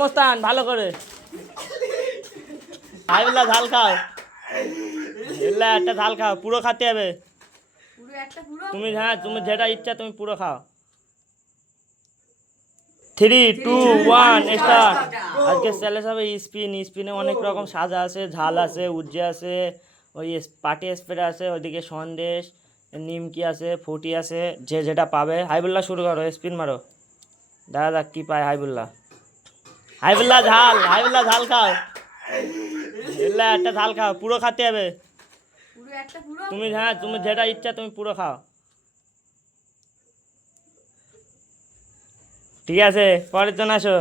মোস্তান ভালো করে। হাইবুল্লাহ ঝাল খাও। একটা ঝাল খাও পুরো খাতে হবে। তুমি হ্যাঁ তুমি যেটা ইচ্ছা তুমি পুরো খাও। থ্রি টু ওয়ান স্টার্ট আজকে চ্যালেঞ্জ হবে স্পিন স্পিনে অনেক রকম সাজা আছে ঝাল আছে উজ্জে আছে ওই পাটি স্প্রে আছে ওইদিকে সন্দেশ নিমকি আছে ফুটি আছে যে যেটা পাবে। হাইবুল্লাহ শুরু করো স্পিন মারো। দেখা যাক কি পায় হাইবুল্লাহ হাইবুল্লাহ ঝাল হাইবুল্লাহ ঝাল খাও। এল্লা একটা ঝাল খাও পুরো খাতে হবে। তুমি হ্যাঁ তুমি যেটা ইচ্ছা তুমি পুরো খাও। ঠিক আছে পরের জন আসো।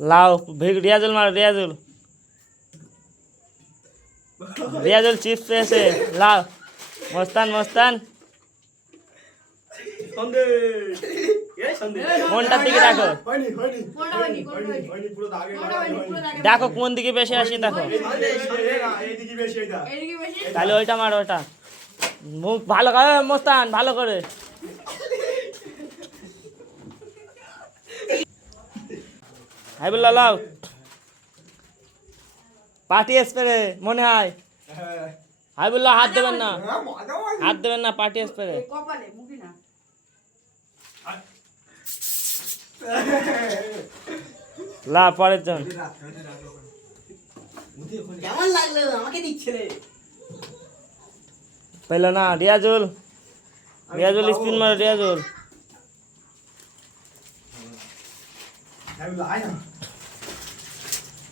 লাও রিয়াজুল মারো রিয়াজুল। রিয়াজুল চিপস পেয়েছে। লাও। মস্তান মস্তান। কোনটার দিকে দেখো। হয়নি হয়নি। কোনটা হয়নি কোনটা হয়নি হয়নি পুরো দাগে কোনটা হয়নি পুরো দাগে দেখো কোন দিকে বেশি আসি দেখো। এইদিকে বেশি এটা এদিকে বেশি? তাহলে ওইটা মারো ওটা মুখ ভালো করে মস্তান ভালো করে। হাইবুল্লাহ লাও। পার্টি স্প্রে মনে হয়। হ্যাঁ। হাইবুল্লাহ হাত দেবেন না। হাত দেবেন না পার্টি স্প্রে। কপালে মুখি না। লা পরের জন। কেমন লাগল? আমাকে দিচ্ছে রে। পেল না রিয়াজুল। রিয়াজুল স্পিন মারো রিয়াজুল।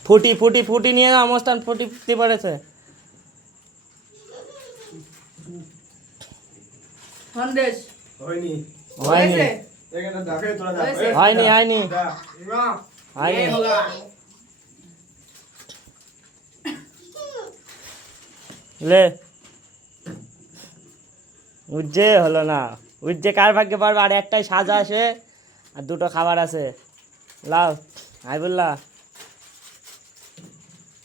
ফুটি ফুটি ফুটি নিয়ে না মস্তান ফুটি ফুটি পড়েছে। সন্দেশ হয়নি। হয়নি? হয়নি হয়নি। হয়নি। লে। উজ্জে হলো না। উজ্জে কার ভাগ্যে পারবে আর একটাই সাজা আছে আর দুটো খাবার আছে। লাও হাইবুল্লাহ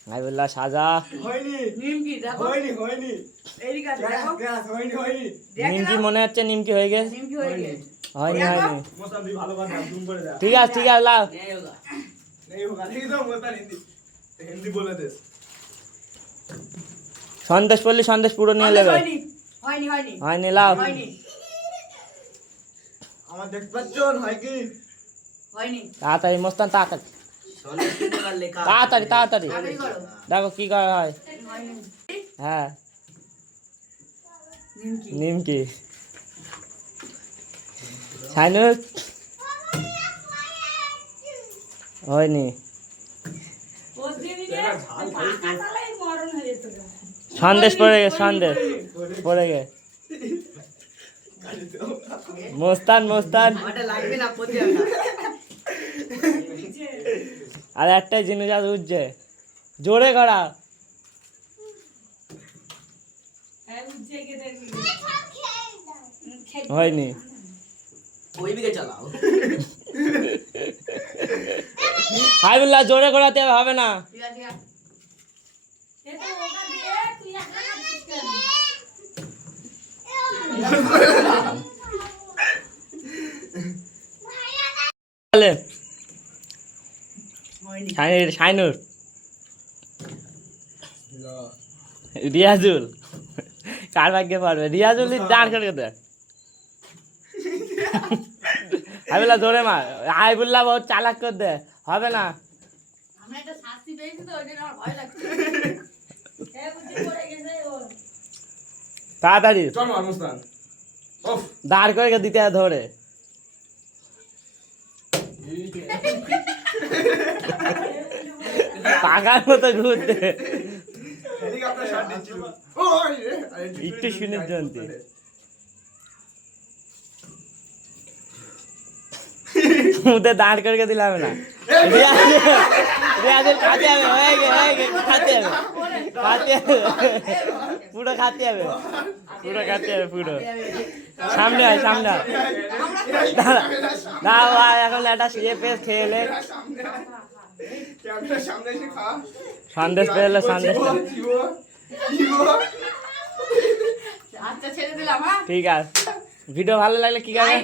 হাইবুল্লাহ সাজা। হয়নি। নিমকি দেখো। হয়নি হয়নি। নিমকি মনে হচ্ছে নিমকি হয়ে গেছে। হয়নি। হয়নি ঠিক আছে ঠিক আছে সন্দেশ পড়লে সন্দেশ পুরো নিয়ে নেবে। হয়নি লাও। তাড়াতাড়ি তাড়াতাড়ি। তাড়াতাড়ি তাড়াতাড়ি দেখো কি করা হয়। হ্যাঁ। নিমকি। সাইনুস হয়নি। সন্দেশ পড়ে গে সন্দেশ। পড়ে গে মোস্তান মোস্তান। আর একটাই জিনিস আছে উঠছে। জোরে করা হয়নি। ওই চালাও। হাইবুল্লাহ জোরে করাতে হবে না। শাইনুর রিয়াজুল। কার ভাগ্যে পারবে রিয়াজুল দাঁড় করে দে হাইবুল্লাহ জোরে মার হাইবুল্লাহ বহুত চালাক করে দে হবে না? তাড়াতাড়ি। দাঁড় করে দিতে হয় ধরে। পাকার মতো ঘুরতে। ও একটু শুনে জন্তি। মুখে দাঁড় করে দিলাম না। রিয়াজুল রিয়াজুল খাতে হবে হয়ে গে হয়ে গে খাতে হবে খাতে হবে পুরো খাতে হবে। পুরো খাতে হবে পুরো। সামনে হয় সামনে হয় দাঁড়া দাঁড়া এখন একটা ইয়ে পেয়ে খেয়ে সন্দেশ পেলে সন্দেশ জীবো জীবো জীবো আচ্ছা হ্যাঁ? ঠিক আছে। ভিডিও ভালো লাগলে কি করবে.